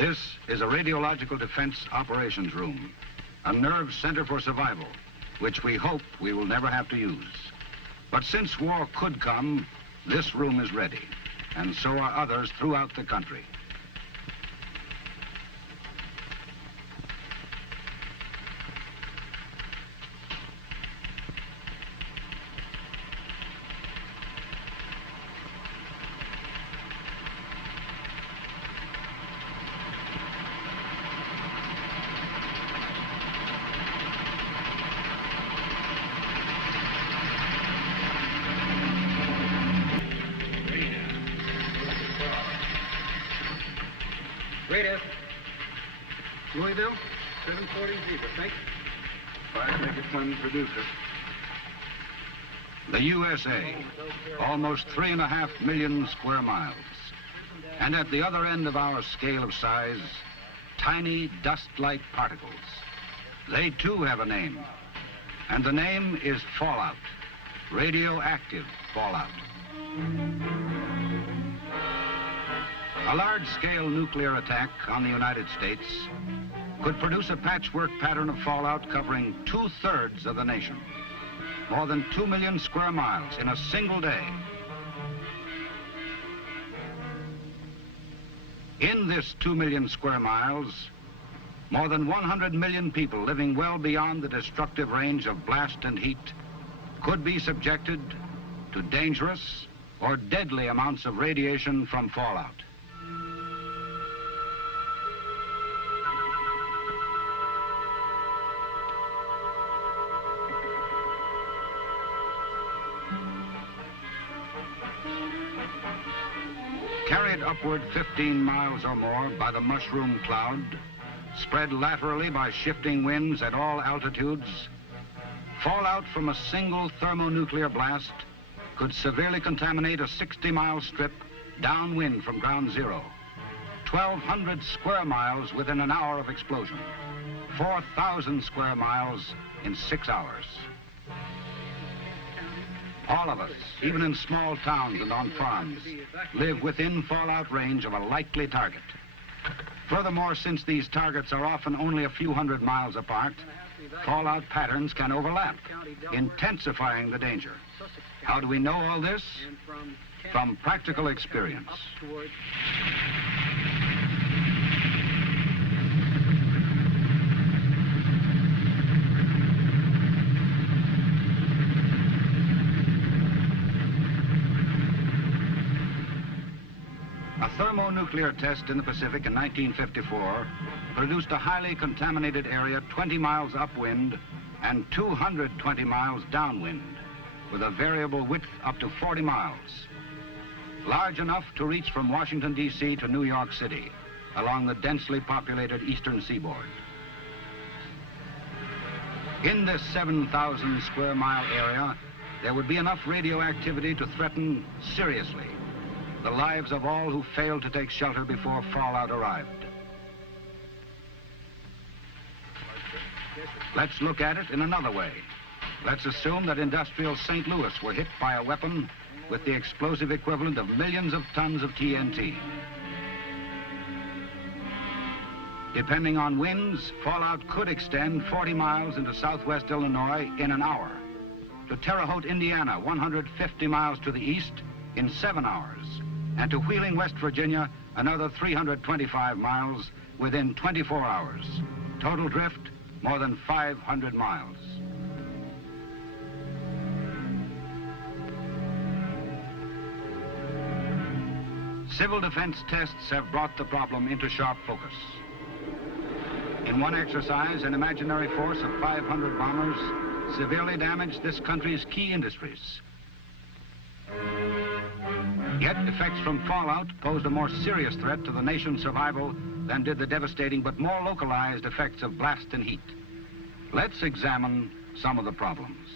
This is a radiological defense operations room, a nerve center for survival, which we hope we will never have to use. But since war could come, this room is ready, and so are others throughout the country. Radar. Louisville, 740 Zebra, thanks. I think it's time to produce it. The USA, almost 3.5 million square miles. And at the other end of our scale of size, tiny dust-like particles. They too have a name. And the name is fallout, radioactive fallout. A large-scale nuclear attack on the United States could produce a patchwork pattern of fallout covering 2/3 of the nation, more than 2 million square miles in a single day. In this 2 million square miles, more than 100 million people living well beyond the destructive range of blast and heat could be subjected to dangerous or deadly amounts of radiation from fallout. Carried upward 15 miles or more by the mushroom cloud, spread laterally by shifting winds at all altitudes, fallout from a single thermonuclear blast could severely contaminate a 60-mile strip downwind from ground zero. 1,200 square miles within an hour of explosion. 4,000 square miles in 6 hours. All of us, even in small towns and on farms, live within fallout range of a likely target. Furthermore, since these targets are often only a few hundred miles apart, fallout patterns can overlap, intensifying the danger. How do we know all this? From practical experience. A thermonuclear test in the Pacific in 1954 produced a highly contaminated area 20 miles upwind and 220 miles downwind, with a variable width up to 40 miles. Large enough to reach from Washington, D.C. to New York City, along the densely populated eastern seaboard. In this 7,000 square mile area, there would be enough radioactivity to threaten seriously the lives of all who failed to take shelter before fallout arrived. Let's look at it in another way. Let's assume that industrial St. Louis were hit by a weapon with the explosive equivalent of millions of tons of TNT. Depending on winds, fallout could extend 40 miles into southwest Illinois in an hour, to Terre Haute, Indiana, 150 miles to the east in 7 hours, and to Wheeling, West Virginia, another 325 miles within 24 hours. Total drift, more than 500 miles. Civil defense tests have brought the problem into sharp focus. In one exercise, an imaginary force of 500 bombers severely damaged this country's key industries. Yet effects from fallout posed a more serious threat to the nation's survival than did the devastating but more localized effects of blast and heat. Let's examine some of the problems.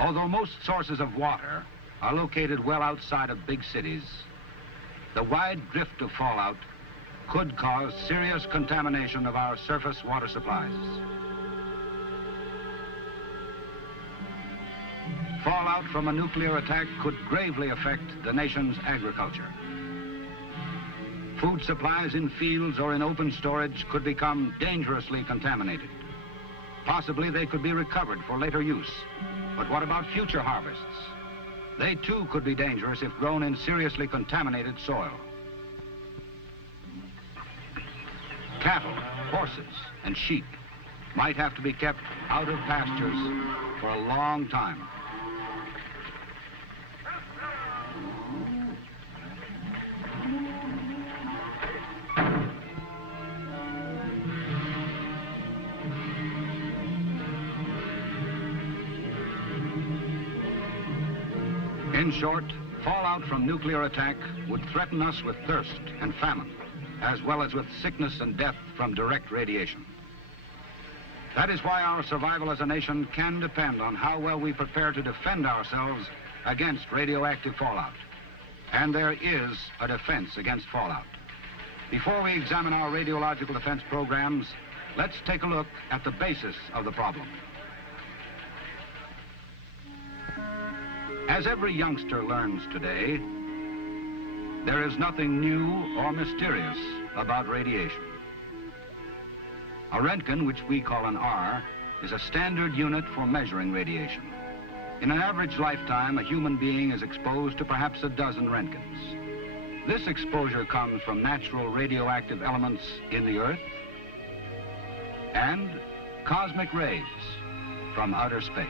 Although most sources of water are located well outside of big cities, the wide drift of fallout could cause serious contamination of our surface water supplies. Fallout from a nuclear attack could gravely affect the nation's agriculture. Food supplies in fields or in open storage could become dangerously contaminated. Possibly they could be recovered for later use. But what about future harvests? They too could be dangerous if grown in seriously contaminated soil. Cattle, horses, and sheep might have to be kept out of pastures for a long time. In short, fallout from nuclear attack would threaten us with thirst and famine, as well as with sickness and death from direct radiation. That is why our survival as a nation can depend on how well we prepare to defend ourselves against radioactive fallout. And there is a defense against fallout. Before we examine our radiological defense programs, let's take a look at the basis of the problem. As every youngster learns today, there is nothing new or mysterious about radiation. A Roentgen, which we call an R, is a standard unit for measuring radiation. In an average lifetime, a human being is exposed to perhaps a dozen Roentgens. This exposure comes from natural radioactive elements in the Earth and cosmic rays from outer space.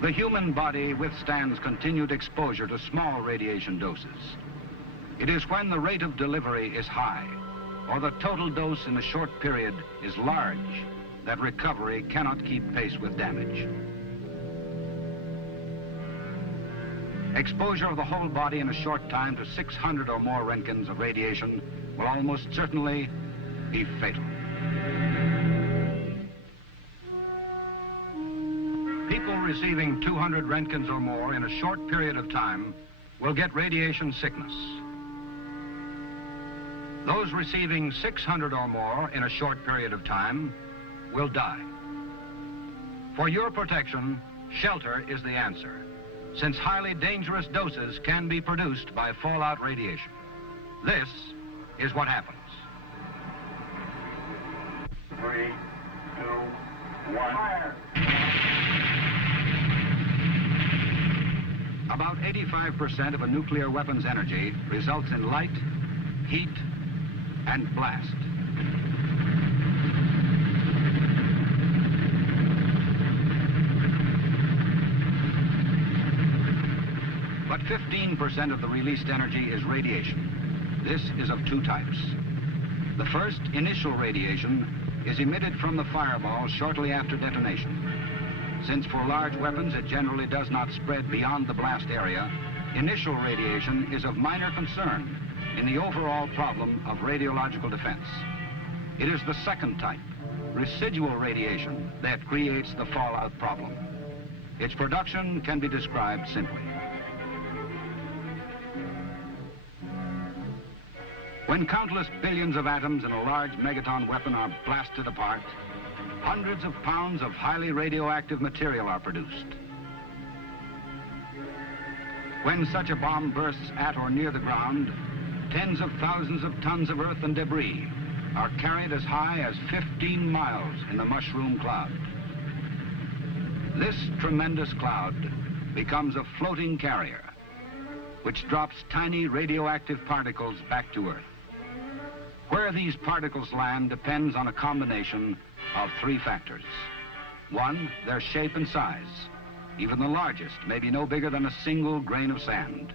The human body withstands continued exposure to small radiation doses. It is when the rate of delivery is high, or the total dose in a short period is large, that recovery cannot keep pace with damage. Exposure of the whole body in a short time to 600 or more Roentgens of radiation will almost certainly be fatal. People receiving 200 Roentgens or more in a short period of time will get radiation sickness. Those receiving 600 or more in a short period of time will die. For your protection, shelter is the answer, since highly dangerous doses can be produced by fallout radiation. This is what happens. 3, 2, 1. Fire! About 85% of a nuclear weapon's energy results in light, heat, and blast. But 15% of the released energy is radiation. This is of two types. The first, initial radiation, is emitted from the fireball shortly after detonation. Since for large weapons it generally does not spread beyond the blast area, initial radiation is of minor concern in the overall problem of radiological defense. It is the second type, residual radiation, that creates the fallout problem. Its production can be described simply. When countless billions of atoms in a large megaton weapon are blasted apart, hundreds of pounds of highly radioactive material are produced. When such a bomb bursts at or near the ground, tens of thousands of tons of earth and debris are carried as high as 15 miles in the mushroom cloud. This tremendous cloud becomes a floating carrier, which drops tiny radioactive particles back to Earth. Where these particles land depends on a combination of three factors. One, their shape and size. Even the largest may be no bigger than a single grain of sand.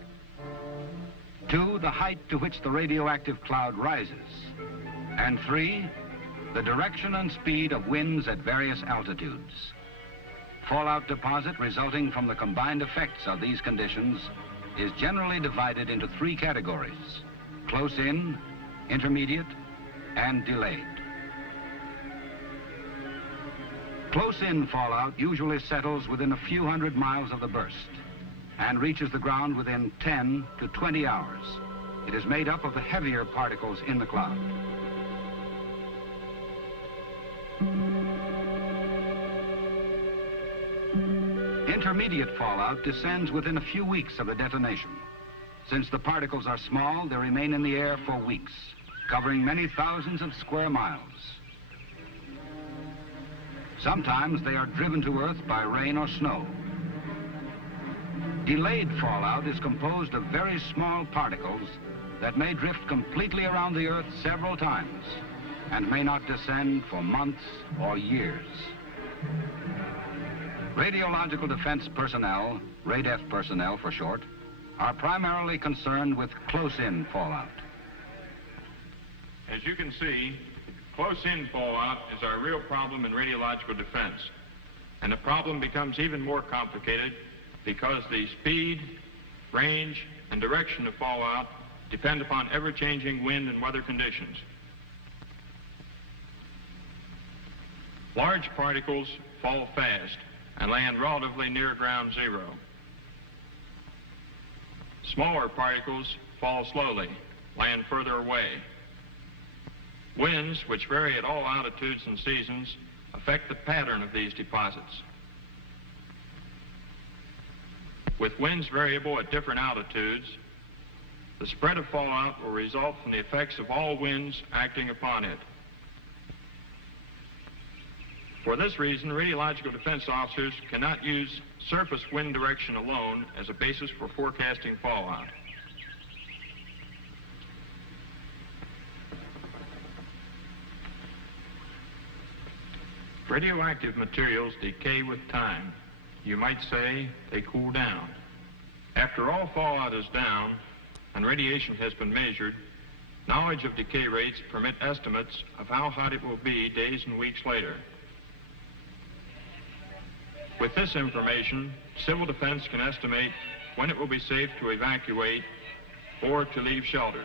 Two, the height to which the radioactive cloud rises. And three, the direction and speed of winds at various altitudes. Fallout deposit resulting from the combined effects of these conditions is generally divided into three categories: close in, intermediate, and delayed. Close-in fallout usually settles within a few hundred miles of the burst and reaches the ground within 10 to 20 hours. It is made up of the heavier particles in the cloud. Intermediate fallout descends within a few weeks of the detonation. Since the particles are small, they remain in the air for weeks, covering many thousands of square miles. Sometimes they are driven to Earth by rain or snow. Delayed fallout is composed of very small particles that may drift completely around the Earth several times and may not descend for months or years. Radiological defense personnel, RADEF personnel for short, are primarily concerned with close-in fallout. As you can see, close-in fallout is our real problem in radiological defense. And the problem becomes even more complicated because the speed, range, and direction of fallout depend upon ever-changing wind and weather conditions. Large particles fall fast and land relatively near ground zero. Smaller particles fall slowly, land further away. Winds, which vary at all altitudes and seasons, affect the pattern of these deposits. With winds variable at different altitudes, the spread of fallout will result from the effects of all winds acting upon it. For this reason, radiological defense officers cannot use surface wind direction alone as a basis for forecasting fallout. Radioactive materials decay with time. You might say they cool down. After all fallout is down and radiation has been measured, knowledge of decay rates permit estimates of how hot it will be days and weeks later. With this information, civil defense can estimate when it will be safe to evacuate or to leave shelter.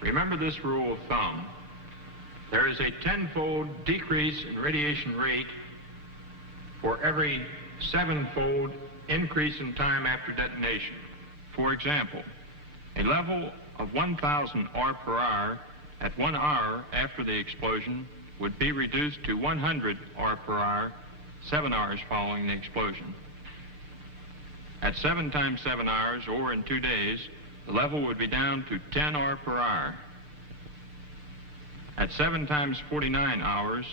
Remember this rule of thumb. There is a 10-fold decrease in radiation rate for every 7-fold increase in time after detonation. For example, a level of 1,000 R per hour at 1 hour after the explosion would be reduced to 100 R per hour 7 hours following the explosion. At 7 times 7 hours, or in 2 days, the level would be down to 10 R per hour. At 7 times 49 hours,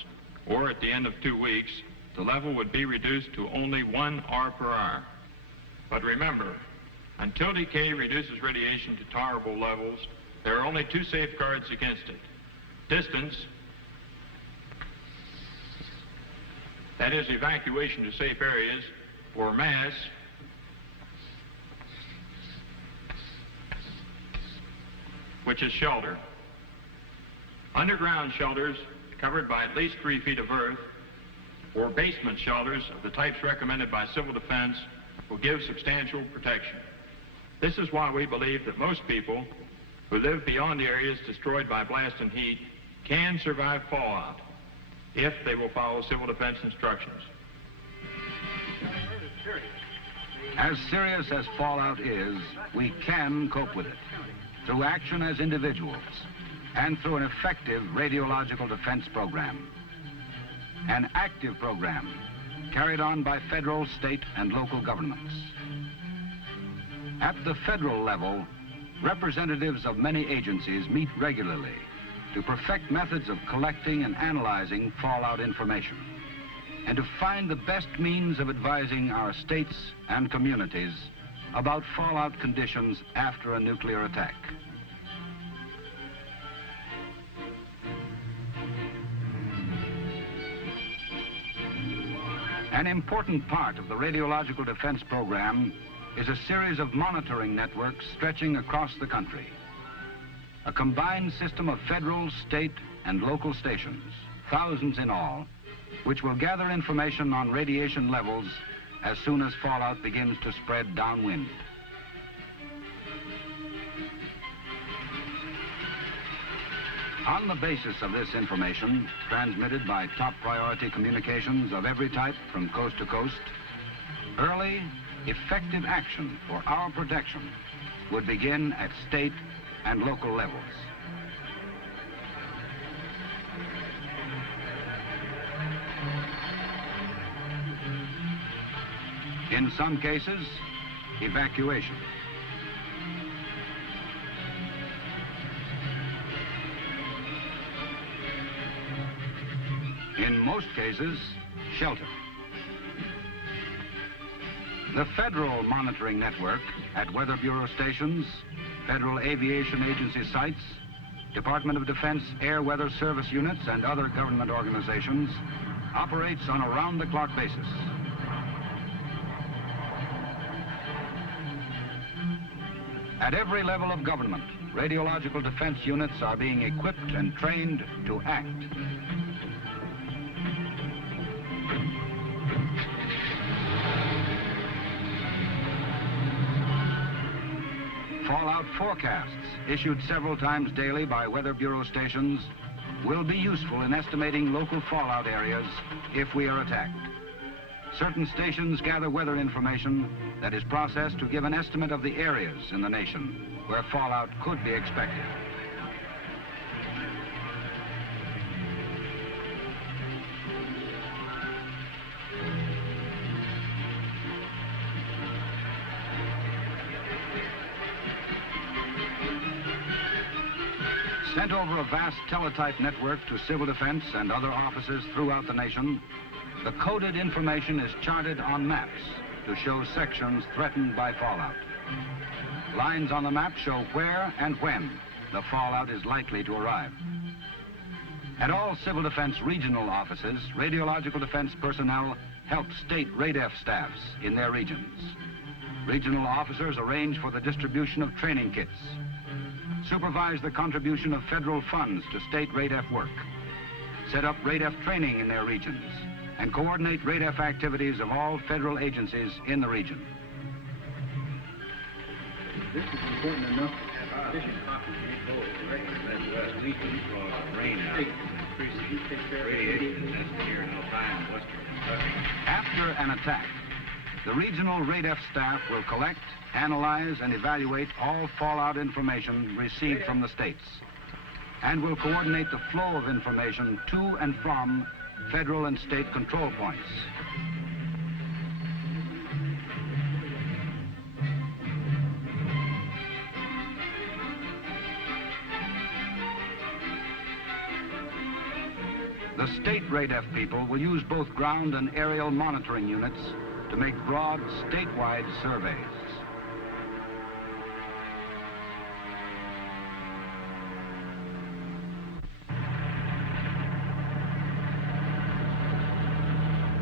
or at the end of 2 weeks, the level would be reduced to only 1 R per hour. But remember, until decay reduces radiation to tolerable levels, there are only 2 safeguards against it. Distance, that is evacuation to safe areas, or mass, which is shelter. Underground shelters covered by at least 3 feet of earth, or basement shelters of the types recommended by civil defense, will give substantial protection. This is why we believe that most people who live beyond the areas destroyed by blast and heat can survive fallout if they will follow civil defense instructions. As serious as fallout is, we can cope with it through action as individuals and through an effective radiological defense program. An active program carried on by federal, state, and local governments. At the federal level, representatives of many agencies meet regularly to perfect methods of collecting and analyzing fallout information and to find the best means of advising our states and communities about fallout conditions after a nuclear attack. An important part of the radiological defense program is a series of monitoring networks stretching across the country. A combined system of federal, state, and local stations, thousands in all, which will gather information on radiation levels as soon as fallout begins to spread downwind. On the basis of this information, transmitted by top priority communications of every type from coast to coast, early, effective action for our protection would begin at state and local levels. In some cases, evacuation. In most cases, shelter. The federal monitoring network at Weather Bureau stations, Federal Aviation Agency sites, Department of Defense Air Weather Service units, and other government organizations operates on a round-the-clock basis. At every level of government, radiological defense units are being equipped and trained to act. Fallout forecasts, issued several times daily by Weather Bureau stations, will be useful in estimating local fallout areas if we are attacked. Certain stations gather weather information that is processed to give an estimate of the areas in the nation where fallout could be expected. Sent over a vast teletype network to civil defense and other offices throughout the nation, the coded information is charted on maps to show sections threatened by fallout. Lines on the map show where and when the fallout is likely to arrive. At all civil defense regional offices, radiological defense personnel help state RADF staffs in their regions. Regional officers arrange for the distribution of training kits, supervise the contribution of federal funds to state RADF work, set up RADF training in their regions, and coordinate RADF activities of all federal agencies in the region. This is important enough to have sufficient copies to go to Midwest weekly because rain out increases radiation that's here in Ohio and western Kentucky. After an attack, the regional RADF staff will collect, analyze, and evaluate all fallout information received from the states, and will coordinate the flow of information to and from federal and state control points. The state RADF people will use both ground and aerial monitoring units to make broad statewide surveys.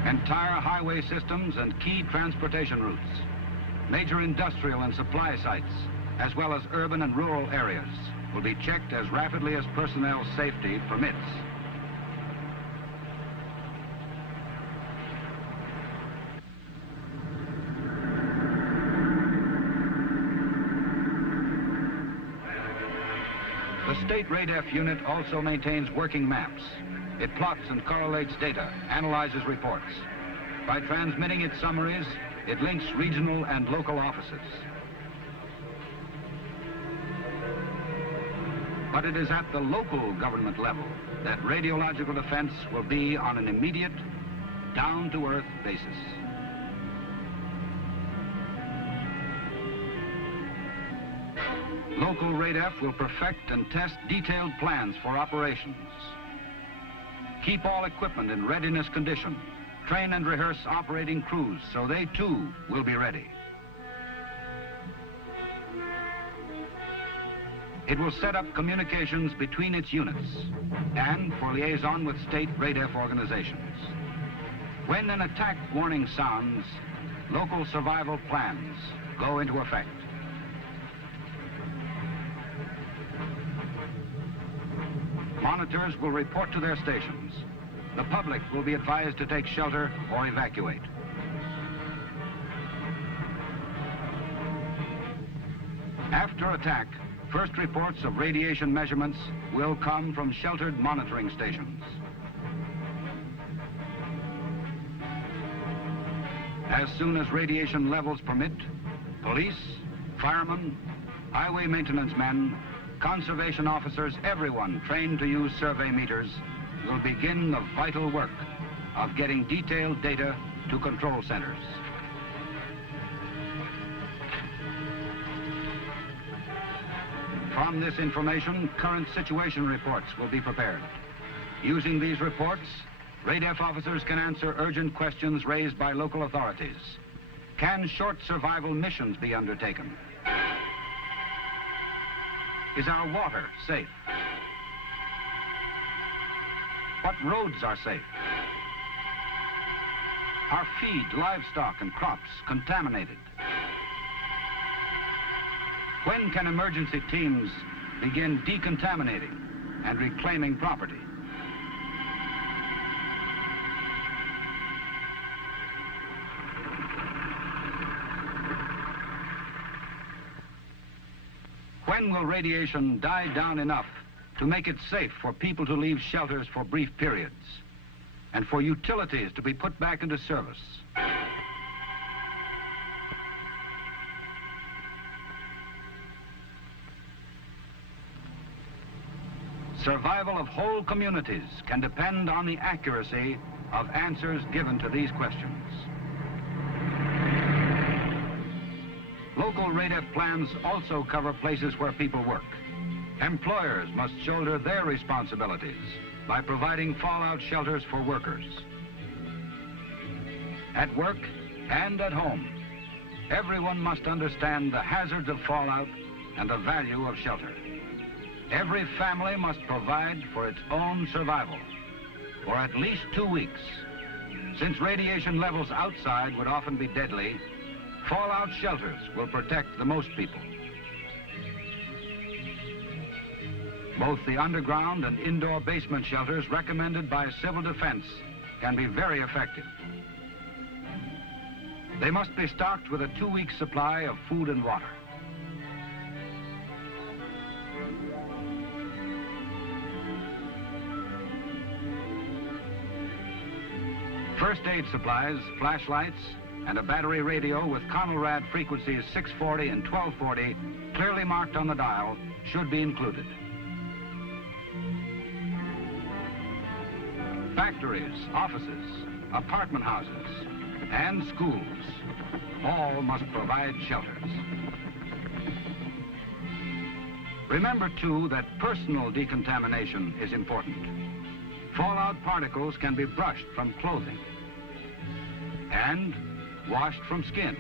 Entire highway systems and key transportation routes, major industrial and supply sites, as well as urban and rural areas, will be checked as rapidly as personnel safety permits. The state RADF unit also maintains working maps. It plots and correlates data, analyzes reports. By transmitting its summaries, it links regional and local offices. But it is at the local government level that radiological defense will be on an immediate, down-to-earth basis. Local RADF will perfect and test detailed plans for operations. Keep all equipment in readiness condition. Train and rehearse operating crews so they too will be ready. It will set up communications between its units and for liaison with state RADF organizations. When an attack warning sounds, local survival plans go into effect. Monitors will report to their stations. The public will be advised to take shelter or evacuate. After attack, first reports of radiation measurements will come from sheltered monitoring stations. As soon as radiation levels permit, police, firemen, highway maintenance men, conservation officers, everyone trained to use survey meters will begin the vital work of getting detailed data to control centers. From this information, current situation reports will be prepared. Using these reports, RADEF officers can answer urgent questions raised by local authorities. Can short survival missions be undertaken? Is our water safe? What roads are safe? Are feed, livestock, and crops contaminated? When can emergency teams begin decontaminating and reclaiming property? When will radiation die down enough to make it safe for people to leave shelters for brief periods and for utilities to be put back into service? Survival of whole communities can depend on the accuracy of answers given to these questions. Local RADEF plans also cover places where people work. Employers must shoulder their responsibilities by providing fallout shelters for workers. At work and at home, everyone must understand the hazards of fallout and the value of shelter. Every family must provide for its own survival for at least 2 weeks. Since radiation levels outside would often be deadly, fallout shelters will protect the most people. Both the underground and indoor basement shelters recommended by Civil Defense can be very effective. They must be stocked with a 2-week supply of food and water. First aid supplies, flashlights, and a battery radio with Conelrad frequencies 640 and 1240 clearly marked on the dial should be included. Factories, offices, apartment houses, and schools all must provide shelters. Remember, too, that personal decontamination is important. Fallout particles can be brushed from clothing and washed from skin.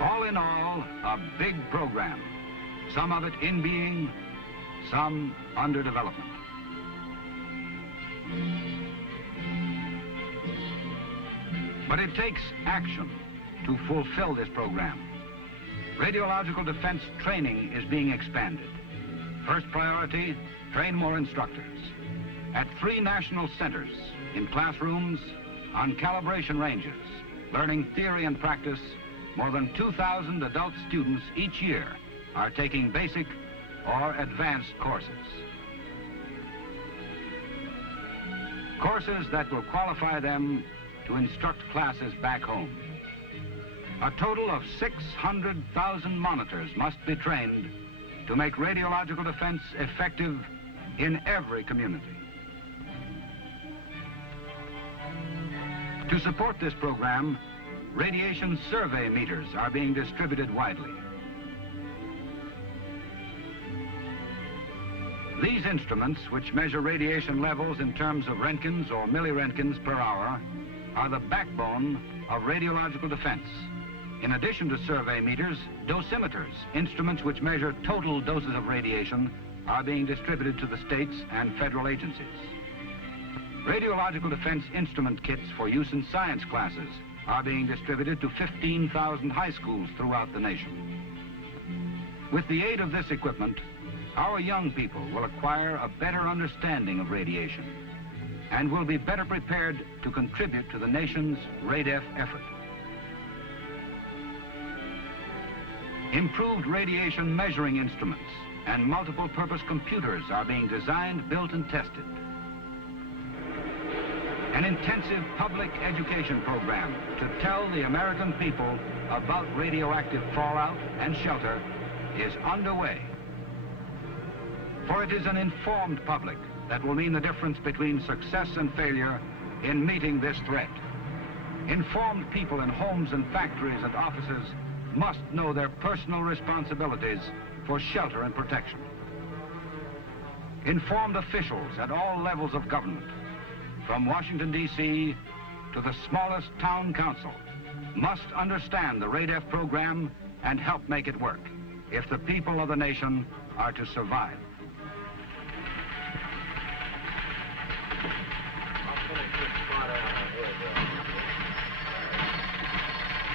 All in all, a big program. Some of it in being, some under development. But it takes action to fulfill this program. Radiological defense training is being expanded. First priority, train more instructors. At 3 national centers, in classrooms, on calibration ranges, learning theory and practice, more than 2,000 adult students each year are taking basic or advanced courses. Courses that will qualify them to instruct classes back home. A total of 600,000 monitors must be trained to make radiological defense effective in every community. To support this program, radiation survey meters are being distributed widely. These instruments, which measure radiation levels in terms of Roentgens or milliroentgens per hour, are the backbone of radiological defense. In addition to survey meters, dosimeters, instruments which measure total doses of radiation, are being distributed to the states and federal agencies. Radiological defense instrument kits for use in science classes are being distributed to 15,000 high schools throughout the nation. With the aid of this equipment, our young people will acquire a better understanding of radiation and will be better prepared to contribute to the nation's RADEF effort. Improved radiation measuring instruments and multiple-purpose computers are being designed, built, and tested. An intensive public education program to tell the American people about radioactive fallout and shelter is underway. For it is an informed public that will mean the difference between success and failure in meeting this threat. Informed people in homes and factories and offices must know their personal responsibilities for shelter and protection. Informed officials at all levels of government, from Washington, D.C. to the smallest town council, must understand the RADEF program and help make it work if the people of the nation are to survive.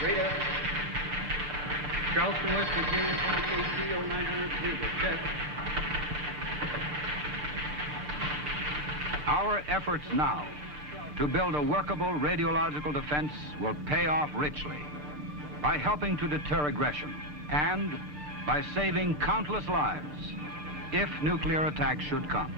RADEF, Charleston, West Virginia, 20KC 0900 check. Our efforts now to build a workable radiological defense will pay off richly by helping to deter aggression and by saving countless lives if nuclear attack should come.